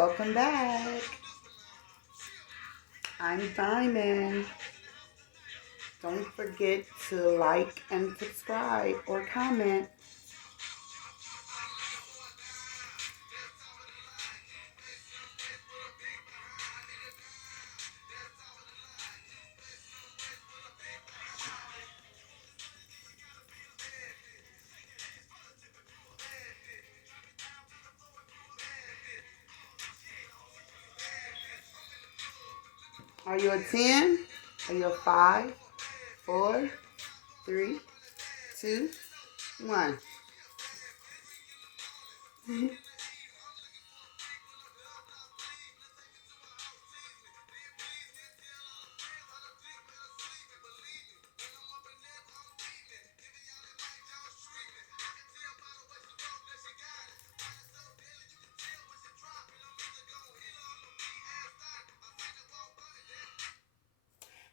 welcome back. I'm Diamond. Don't forget to like and subscribe or comment. Are you a 10? Are you a 5, 4, 3, 2, 1?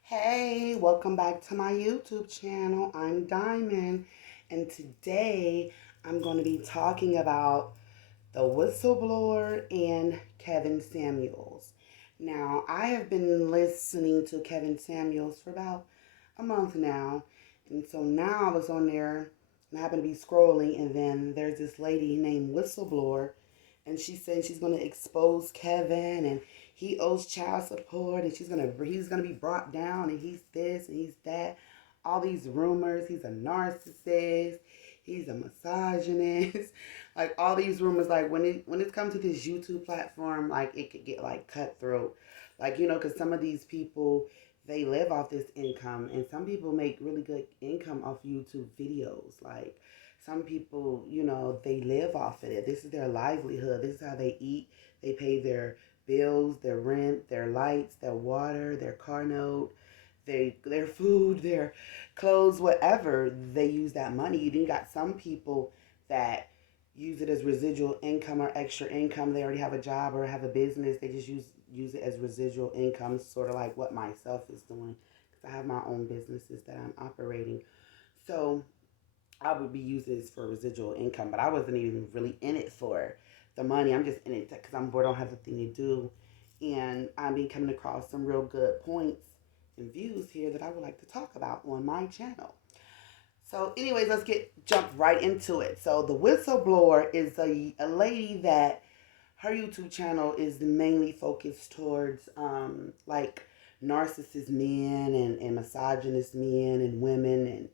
Hey, welcome back to my YouTube channel. I'm Diamond, and today I'm going to be talking about the Whistleblower and Kevin Samuels. Now, I have been listening to Kevin Samuels for about a month now, and so now I was on there and I happened to be scrolling, and then there's this lady named Whistleblower, and she said she's going to expose Kevin and he owes child support and he's gonna be brought down and he's this and he's that. All these rumors, he's a narcissist, he's a misogynist, like all these rumors. Like when it comes to this YouTube platform, like it could get like cutthroat, like because some of these people they live off this income, and some people make really good income off YouTube videos. Like some people, they live off of it. This is their livelihood. This is how they eat. They pay their bills, their rent, their lights, their water, their car note, their food, their clothes, whatever. They use that money. You got some people that use it as residual income or extra income. They already have a job or have a business. They just use it as residual income, sort of like what myself is doing, because I have my own businesses that I'm operating. So I would be using this for residual income, but I wasn't even really in it for the money. I'm just in it because I'm bored. I don't have nothing to do, and I've been coming across some real good points and views here that I would like to talk about on my channel. So, anyways, let's jump right into it. So, the Whistleblower is a lady that her YouTube channel is mainly focused towards like narcissist men and misogynist men and women, and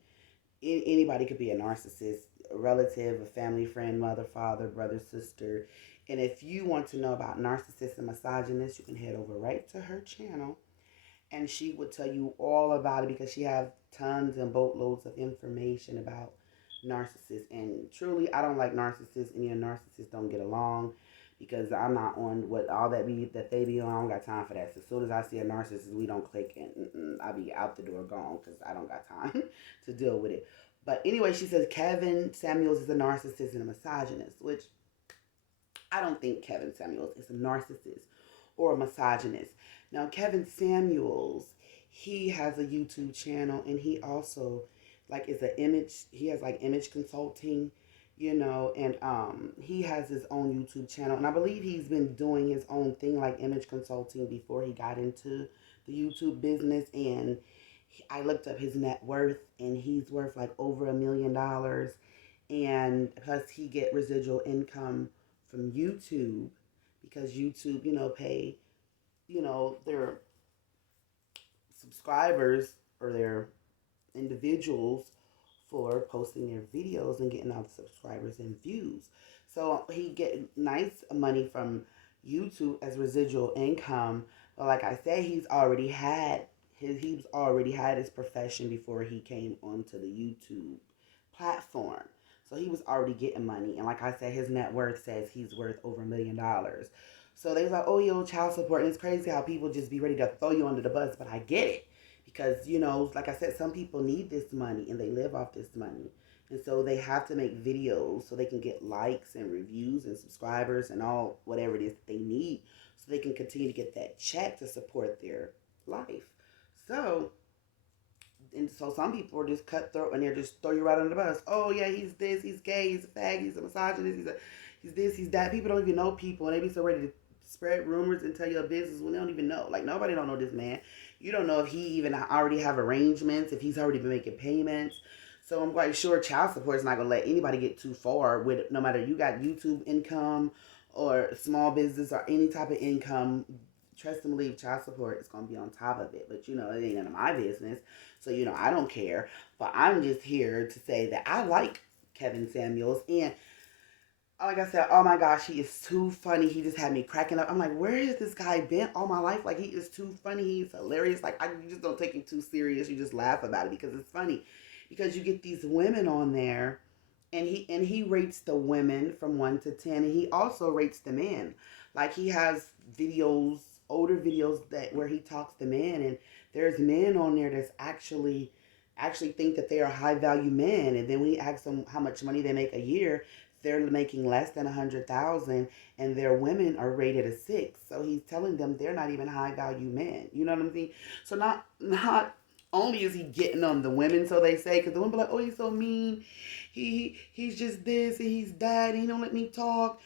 anybody could be a narcissist, a relative, a family friend, mother, father, brother, sister. And if you want to know about narcissists and misogynists, you can head over right to her channel, and she would tell you all about it because she have tons and boatloads of information about narcissists. And truly, I don't like narcissists. Me and narcissists don't get along because I'm not on what all that they be on. I don't got time for that. So as soon as I see a narcissist, we don't click, and I be out the door gone because I don't got time to deal with it. But anyway, she says Kevin Samuels is a narcissist and a misogynist, which I don't think Kevin Samuels is a narcissist or a misogynist. Now, Kevin Samuels, he has a YouTube channel, and he also like is a image. He has like image consulting, and he has his own YouTube channel, and I believe he's been doing his own thing like image consulting before he got into the YouTube business. And I looked up his net worth, and he's worth like over $1 million, and plus he get residual income from YouTube because YouTube, pay, their subscribers or their individuals for posting their videos and getting all the subscribers and views. So he get nice money from YouTube as residual income. But like I said, he's already had his profession before he came onto the YouTube platform. So he was already getting money. And like I said, his net worth says he's worth over $1 million. So they was like, oh, yo, child support. And it's crazy how people just be ready to throw you under the bus. But I get it. Because, like I said, some people need this money and they live off this money. And so they have to make videos so they can get likes and reviews and subscribers and all whatever it is that they need so they can continue to get that check to support their life. So some people are just cutthroat and they're just throw you right under the bus. Oh yeah, he's this, he's gay, he's a fag, he's a misogynist, he's this, he's that. People don't even know people, and they be so ready to spread rumors and tell your business when they don't even know. Like, nobody don't know this man. You don't know if he even already have arrangements, if he's already been making payments. So I'm quite sure child support is not gonna let anybody get too far with it, no matter you got YouTube income or small business or any type of income. Trust and believe child support is gonna be on top of it. But it ain't none of my business. So I don't care. But I'm just here to say that I like Kevin Samuels, and like I said, oh my gosh, he is too funny. He just had me cracking up. I'm like, where has this guy been all my life? Like, he is too funny. He's hilarious. Like, you just don't take him too serious. You just laugh about it because it's funny. Because you get these women on there, and he rates the women from 1 to 10, and he also rates the men. Like, he has videos, older videos that where he talks to men, and there's men on there that's actually think that they are high value men, and then when he asks them how much money they make a year, they're making less than 100,000, and their women are rated a 6. So he's telling them they're not even high value men. You know what I'm saying? So not only is he getting on the women, so they say, because the women be like, oh, he's so mean, he's just this and he's that, and he don't let me talk.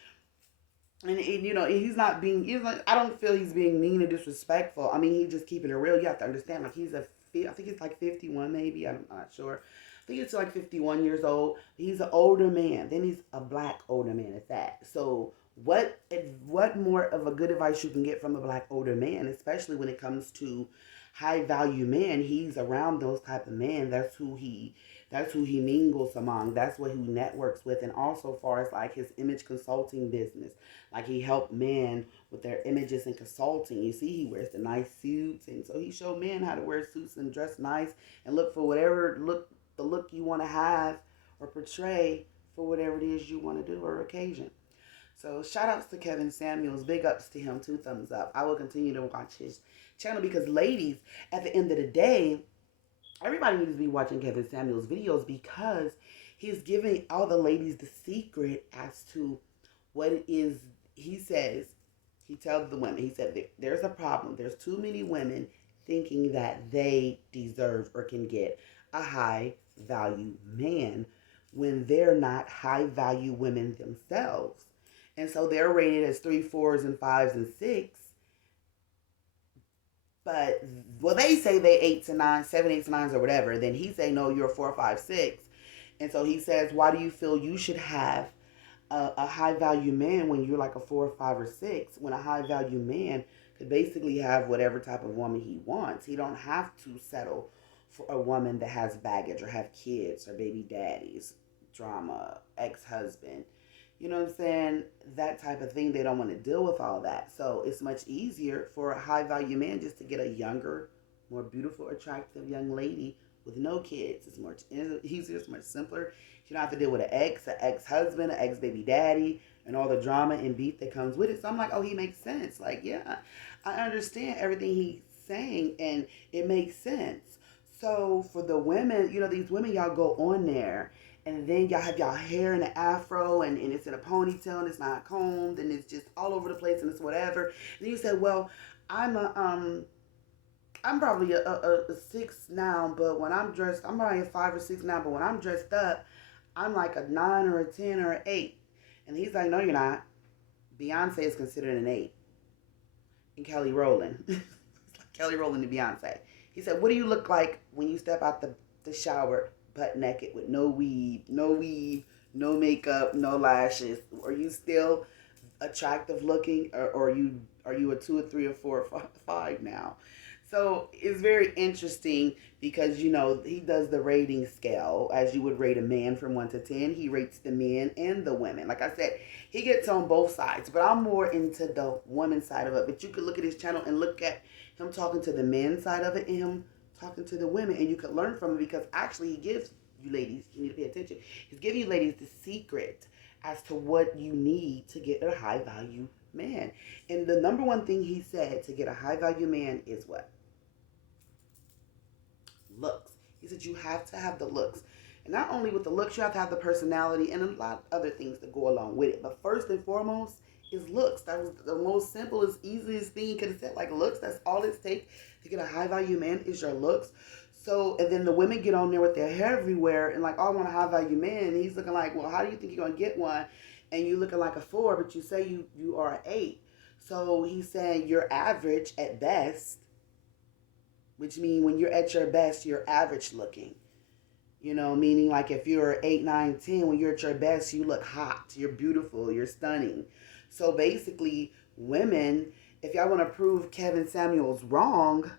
And he's like, I don't feel he's being mean or disrespectful. I mean, he's just keeping it real. You have to understand, like, I think it's like 51 maybe. I'm not sure. I think it's like 51 years old. He's an older man. Then he's a black older man at that. So what more of a good advice you can get from a black older man, especially when it comes to high value men? He's around those type of men. That's who he mingles among. That's what he networks with. And also far as like his image consulting business. Like, he helped men with their images and consulting. You see, he wears the nice suits, and so he showed men how to wear suits and dress nice and look for whatever the look you want to have or portray for whatever it is you want to do or occasion. So shout outs to Kevin Samuels. Big ups to him. 2 thumbs up. I will continue to watch his channel because, ladies, at the end of the day, everybody needs to be watching Kevin Samuels videos because he's giving all the ladies the secret as to what it is. He tells the women, he said, there's a problem. There's too many women thinking that they deserve or can get a high value man when they're not high value women themselves. And so they're rated as 3, 4s, and 5s and 6. But, well, they say they 8 to 9, 7, 8 to 9s or whatever. Then he say, no, you're 4, 5, 6. And so he says, why do you feel you should have a high value man when you're like a 4, 5, or 6? When a high value man could basically have whatever type of woman he wants. He don't have to settle for a woman that has baggage or have kids or baby daddies, drama, ex-husband. You know what I'm saying? That type of thing. They don't want to deal with all that. So it's much easier for a high value man just to get a younger, more beautiful, attractive young lady with no kids. It's much easier. It's much simpler. You don't have to deal with an ex-husband, an ex-baby daddy, and all the drama and beef that comes with it. So I'm like, oh, he makes sense. Like, yeah, I understand everything he's saying, and it makes sense. So for the women, these women, y'all go on there, and then y'all have y'all hair in an afro, and it's in a ponytail, and it's not combed, and it's just all over the place, and it's whatever. And you said, well, I'm probably a 6 now, but when I'm dressed, I'm probably a 5 or 6 now, but when I'm dressed up, I'm like a 9 or a 10 or an 8. And he's like, no, you're not. Beyonce is considered an 8. And Kelly Rowland. Kelly Rowland and Beyonce. He said, what do you look like when you step out the shower butt naked with no weave, no makeup, no lashes? Are you still attractive looking, or are you a 2 or 3 or 4 or 5 now? So it's very interesting because, he does the rating scale as you would rate a man from 1 to 10. He rates the men and the women. Like I said, he gets on both sides, but I'm more into the woman side of it. But you could look at his channel and look at him talking to the men side of it and him talking to the women, and you could learn from it because actually he gives you ladies, you need to pay attention, he's giving you ladies the secret as to what you need to get a high value man. And the number one thing he said to get a high value man is what? Looks. He said you have to have the looks. And not only with the looks, you have to have the personality and a lot of other things that go along with it. But first and foremost is looks. That was the most simplest, easiest thing you could have said. Like, looks, that's all it takes to get a high value man is your looks. So, and then the women get on there with their hair everywhere and like, oh, I want a high value man. And he's looking like, well, how do you think you're going to get one? And you looking like a 4, but you say you are an 8. So he's saying you're average at best, which means when you're at your best, you're average looking. Meaning like if you're 8, 9, 10, when you're at your best, you look hot, you're beautiful, you're stunning. So basically, women, if y'all want to prove Kevin Samuels wrong,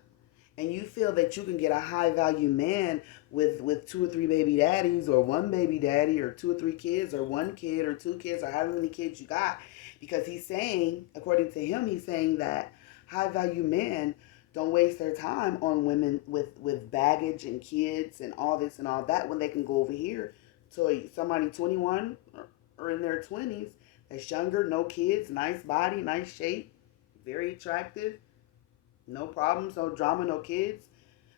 and you feel that you can get a high value man with two or three baby daddies, or one baby daddy, or two or three kids, or one kid, or two kids, or however many kids you got, because he's saying, according to him, he's saying that high value men don't waste their time on women with baggage and kids and all this and all that, when they can go over here to somebody 21 or in their 20s that's younger, no kids, nice body, nice shape, very attractive, no problems, no drama, no kids.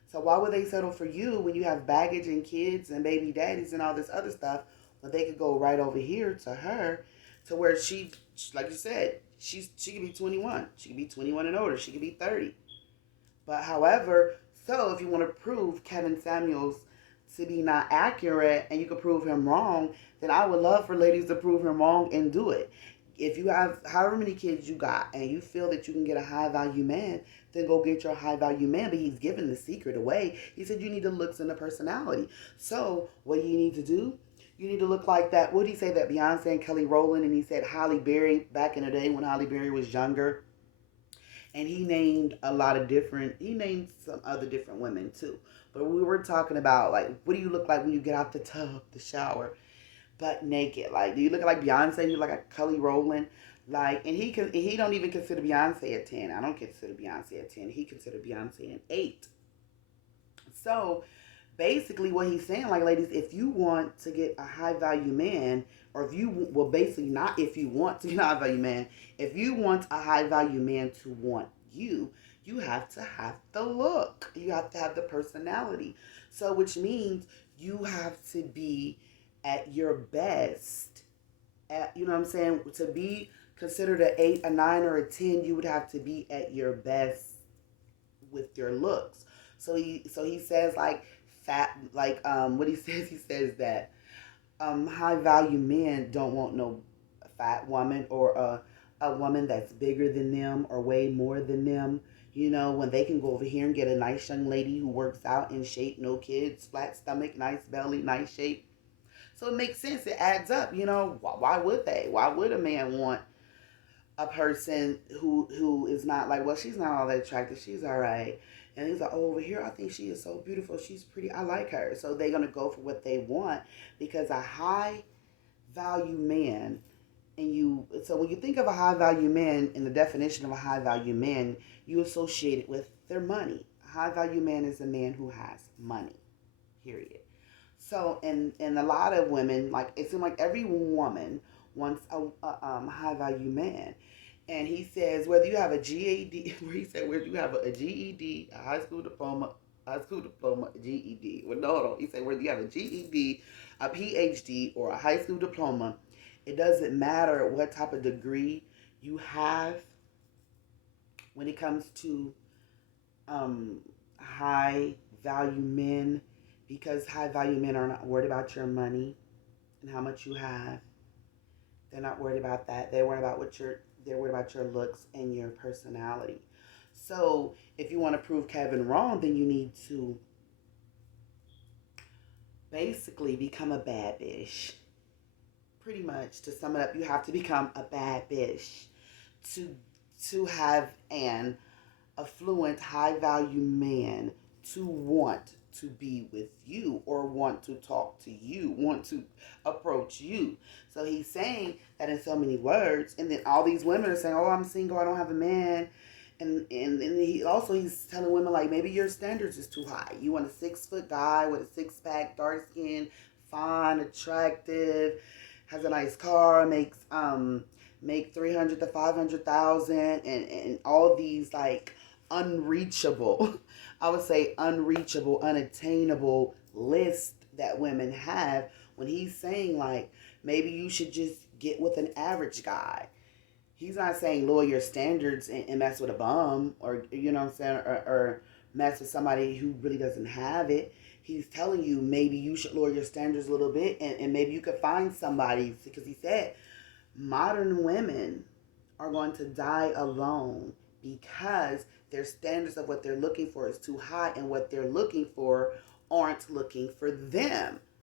So why would they settle for you when you have baggage and kids and baby daddies and all this other stuff, when they could go right over here to her, to where she, like you said, she could be 21, she could be 21 and older, she could be 30. But however, so if you want to prove Kevin Samuels to be not accurate and you can prove him wrong, then I would love for ladies to prove him wrong and do it. If you have however many kids you got and you feel that you can get a high value man, then go get your high value man. But he's giving the secret away. He said you need the looks and the personality. So what do you need to do? You need to look like that. What did he say, that Beyonce and Kelly Rowland, and he said Halle Berry back in the day when Halle Berry was younger. And he named he named some other different women too. But we were talking about, like, what do you look like when you get out the tub, the shower, butt naked? Like, do you look like Beyonce? Do you look like a Kelly Rowland? Like, and he don't even consider Beyonce a 10. I don't consider Beyonce a 10. He considered Beyonce an 8. So basically what he's saying, like, ladies, if you want to get a high value man, or if you, well, basically not if you want to get a high value man, if you want a high value man to want you, you have to have the look, you have to have the personality. So which means you have to be at your best, you know what I'm saying, to be considered an 8, a 9, or a 10, you would have to be at your best with your looks. So he says, like, fat, like, what he says that high value men don't want no fat woman, or a woman that's bigger than them or way more than them. When they can go over here and get a nice young lady who works out, in shape, no kids, flat stomach, nice belly, nice shape. So it makes sense. It adds up. Why would they? Why would a man want a person who is not, like, well, she's not all that attractive, she's all right, and he's like, oh, over here I think she is so beautiful, she's pretty, I like her. So they're gonna go for what they want, because a high value man, so when you think of a high value man, in the definition of a high value man, you associate it with their money. A high value man is a man who has money, period. So, and a lot of women, like, it seems like every woman wants a high value man. And he says, whether you have a GED, where he said, whether you have a GED, a high school diploma, GED. Well, no. He said, whether you have a GED, a PhD, or a high school diploma, it doesn't matter what type of degree you have when it comes to high value men, because high value men are not worried about your money and how much you have. They're not worried about that. They're worried about they're worried about your looks and your personality. So if you want to prove Kevin wrong, then you need to basically become a bad bitch. Pretty much, to sum it up, you have to become a bad bitch to have an affluent, high value man to want to be with you, or want to talk to you, want to approach you. So he's saying that in so many words, and then all these women are saying, oh, I'm single, I don't have a man. And he's telling women, like, maybe your standards is too high. You want a 6-foot guy with a 6-pack, dark skin, fine, attractive, has a nice car, make 300 to 500,000, and all these, like, unreachable, I would say unreachable, unattainable list that women have, when he's saying, like, maybe you should just get with an average guy. He's not saying lower your standards and mess with a bum, or, you know what I'm saying, or mess with somebody who really doesn't have it. He's telling you maybe you should lower your standards a little bit, and maybe you could find somebody, because he said modern women are going to die alone because their standards of what they're looking for is too high, and what they're looking for aren't looking for them.